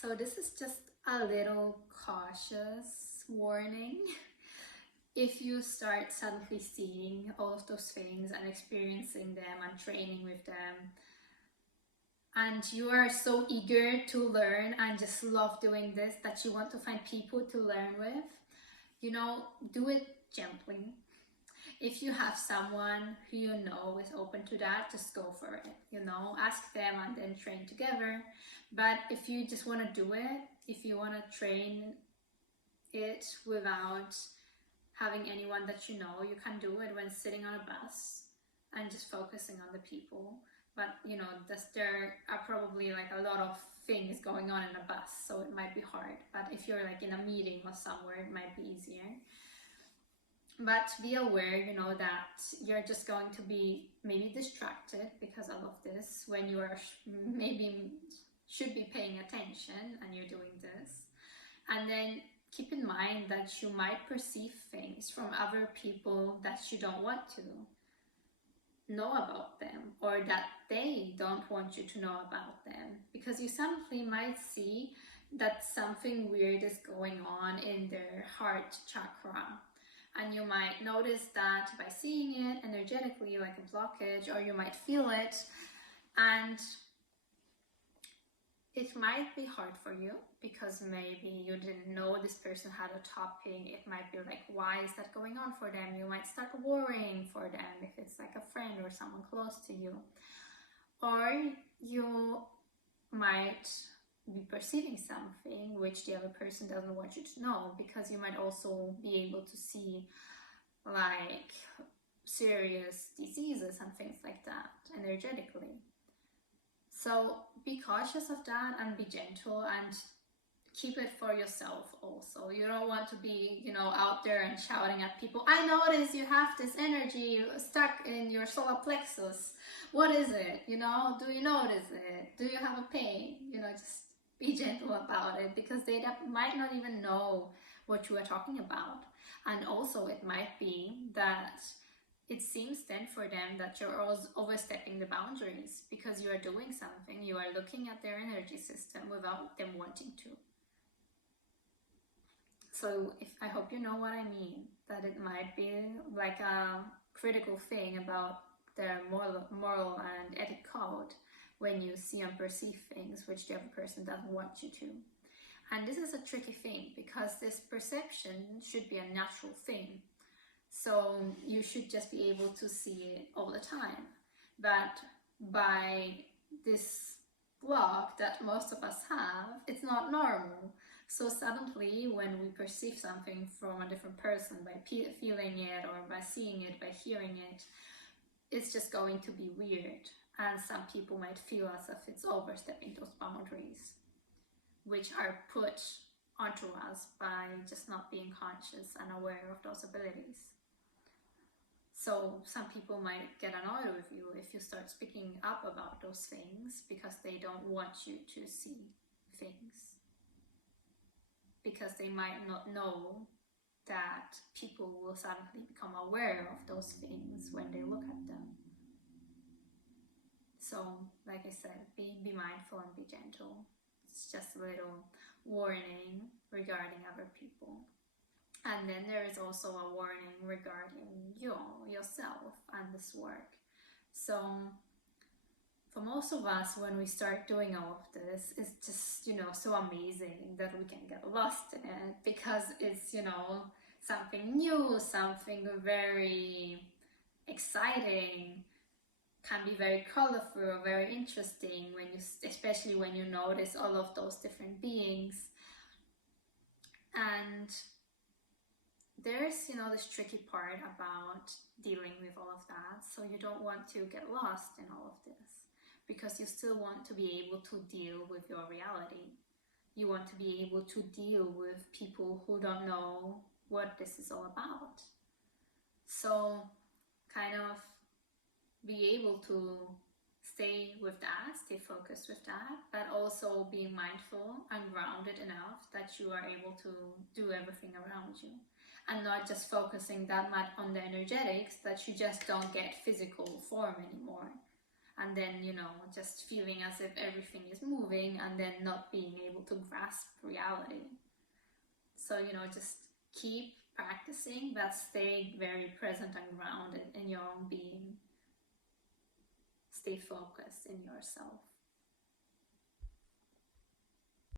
So this is just a little cautious warning. If you start suddenly seeing all of those things and experiencing them and training with them, and you are so eager to learn and just love doing this that you want to find people to learn with, do it gently. If you have someone who you know is open to that, just go for it. Ask them and then train together. But if you just want to do it, if you want to train it without having anyone that you know, you can do it when sitting on a bus and just focusing on the people. But there are probably like a lot of things going on in a bus, so it might be hard. But if you're like in a meeting or somewhere, it might be easier. But be aware, that you're just going to be maybe distracted because of this when you are maybe should be paying attention and you're doing this. And then keep in mind that you might perceive things from other people that you don't want to know about them, or that they don't want you to know about them, because you simply might see that something weird is going on in their heart chakra. And you might notice that by seeing it energetically, like a blockage, or you might feel it, and it might be hard for you because maybe you didn't know this person had a topic. It might be like, why is that going on for them? You might start worrying for them if it's like a friend or someone close to you. Or you might be perceiving something which the other person doesn't want you to know, because you might also be able to see like serious diseases and things like that energetically. So be cautious of that and be gentle and keep it for yourself also. You don't want to be, out there and shouting at people, I notice you have this energy stuck in your solar plexus. What is it? Do you notice it? Do you have a pain? Just be gentle about it, because they might not even know what you are talking about. And also it might be that it seems then for them that you're overstepping the boundaries because you are doing something, you are looking at their energy system without them wanting to. So I hope you know what I mean, that it might be like a critical thing about their moral and ethic code when you see and perceive things which the other person doesn't want you to. And this is a tricky thing, because this perception should be a natural thing. So you should just be able to see it all the time. But by this block that most of us have, it's not normal. So suddenly when we perceive something from a different person, by feeling it or by seeing it, by hearing it, it's just going to be weird. And some people might feel as if it's overstepping those boundaries, which are put onto us by just not being conscious and aware of those abilities. So some people might get annoyed with you if you start speaking up about those things, because they don't want you to see things, because they might not know that people will suddenly become aware of those things when they look at them. So like I said, be mindful and be gentle. It's just a little warning regarding other people. And then there is also a warning regarding yourself and this work. So for most of us, when we start doing all of this, it's just, so amazing that we can get lost in it, because it's, something new, something very exciting, can be very colorful, very interesting, especially when you notice all of those different beings. And there's, this tricky part about dealing with all of that. So you don't want to get lost in all of this, because you still want to be able to deal with your reality. You want to be able to deal with people who don't know what this is all about. So kind of be able to stay with that, stay focused with that, but also being mindful and grounded enough that you are able to do everything around you, and not just focusing that much on the energetics that you just don't get physical form anymore. and then, you know, just feeling as if everything is moving and then not being able to grasp reality. So, you know, just keep practicing, but stay very present and grounded in your own being. Stay focused in yourself.